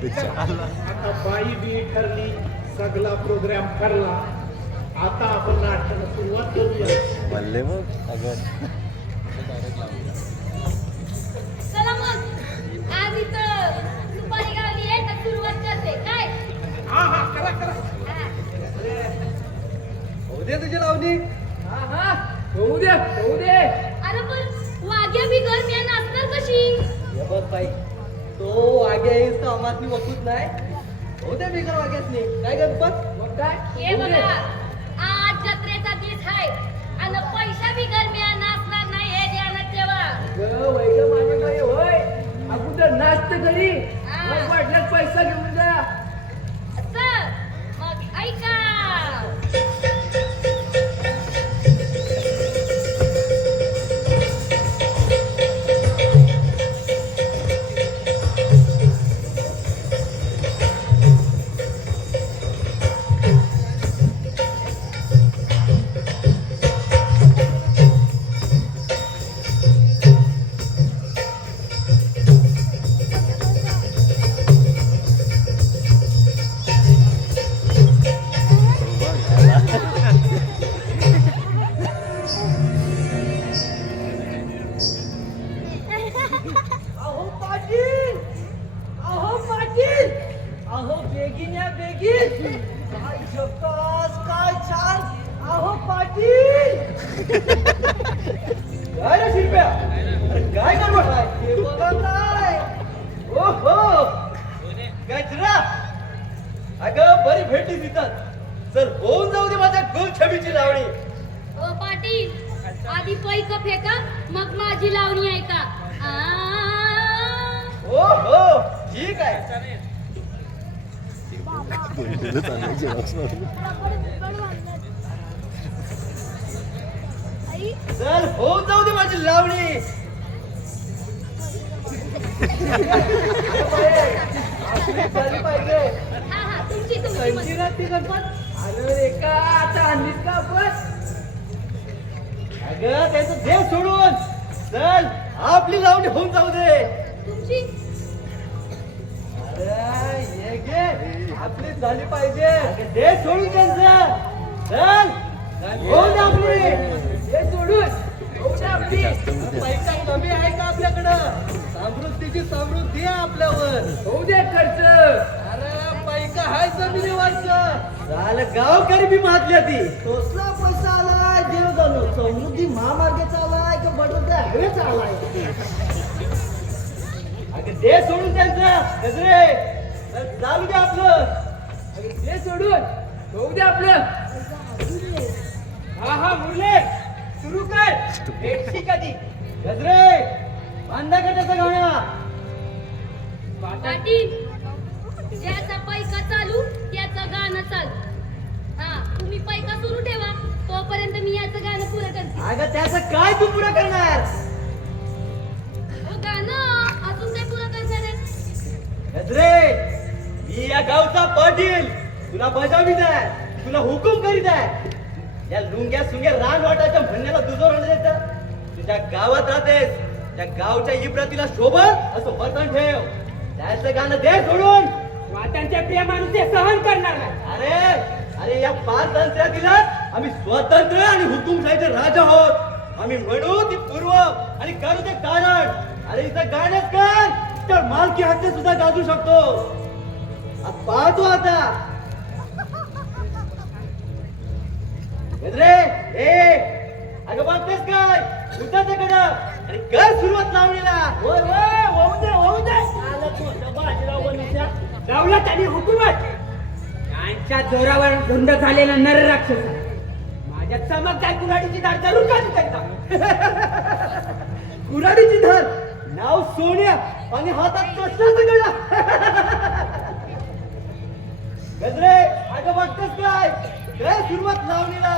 आता बाई बी ठरली सगळा प्रोग्राम ठरला. आता आपण नाटकाला सुरुवात करूया. म्हणले मग. अगं. चला मग. आज इथं सुपारी गावली आहे तर सुरुवात करते. काय? हा हा करा करा. हा. होऊ दे तुझी लावणी. हा हा. होऊ दे होऊ दे. अरे पण वाघ्या बिगर मी नाचणार कशी? हे बघ बाई तो वाग्या येईल तर आम्हाला वकूत नाही. होऊ दे बिगर वाग्याच नाही काय गणपत? मग काय? हे. बघा आज जत्रेचा दिस आहे आणि पैसा बिगर मी नाचणार नाही हे ध्यानात ठेवा. वैग माझ्याकडे होय. अगोदर नाचत घरी? हा. वाटल्यास पैसा घेऊन जा. काय झकास काय छान? अहो पाटील! काय रे शिरप्या? अरे काय करतो काय हे बघा काय तुला अगं बरी भेटली तिथं. चल होऊन जाऊ दे माझ्या गुल छबीची लावणी. ओ पाटील आधी पैक फेका मग माझी लावणी ऐका. हो हो ठीक आहे. चल होऊन जाऊ दे माझी लावणी. पाहिजे अरे का आता अगं त्याचं दे सोडून. चल आपली लावणी होऊन जाऊ दे. तुमची झाली पाहिजे. अगं दे सोडून त्यांचं. चल. होऊन दे आपली. हे सोडून. होऊ दे आपली. पैसा कमी आहे का आपल्याकडं? समृद्धीची समृद्धी आहे आपल्यावर. होऊ दे खर्च. अरे पैका हाय जमिनीवरचं झालं गाव गरिबी मातल्या ती कसला पैसा आलाय देव जाणो. समृद्धी महामार्गाचा आलाय का बटाटा हवेचा आलाय अगं दे सोडून त्यांचं. गजरे. चल, चालू दे आपलं. हे सोडून. होऊ दे आपलं. हा हा मुरले. सुरू कर. भेटशी कधी? गजरे. बांधा का त्याचा पाटील ज्याचा पैका चालू त्याचं गाणं चालू. हा तुम्ही पैका सुरू ठेवा. तोपर्यंत मी याचं गाणं पुरं करते. अगं त्याचं काय तू पुरं करणार? मी या गावचा पाटील. तुला बजावीत आहे. तुला हुकूम करीत आहे. या लुंग्या सुंग्या रान वाटाच्या म्हणण्याला दुजोर देत. तुझ्या गावात राहतेस त्या गावच्या इब्रतीला शोभत असं वर्तन ठेव. त्याचं गाणं दे सोडून. वाट्यांच्या प्रेमानं ते सहन करणार नाही. अरे अरे या पारतंत्र्या दिलात आम्ही स्वतंत्र आणि हुकुमशाहीचे राजा आहोत. आम्ही म्हणू ती पूर्व आणि करू ते कारण. अरे इथं गाणंच कर तर मालकी हक्क सुद्धा गाजू शकतो. पाहतो आता गजरे ए अगं बघतेस काय? उठा कडं आणि कर सुरुवात लावणीला. हो रे होऊ दे होऊ दे आलं मोठं बाजीराव बनूच्या. लावला त्यांनी हुकूमत. त्यांच्या जोरावर धुंद झालेला नर राक्षस. माझ्या चमकदार कुऱ्हाडीची धार जरूर का त्यांचा कुऱ्हाडीची धार नाव सोन्या. आणि हातात कशाचा गळा गजरे अगं बघतोस काय? काय सुरुवात लावणीला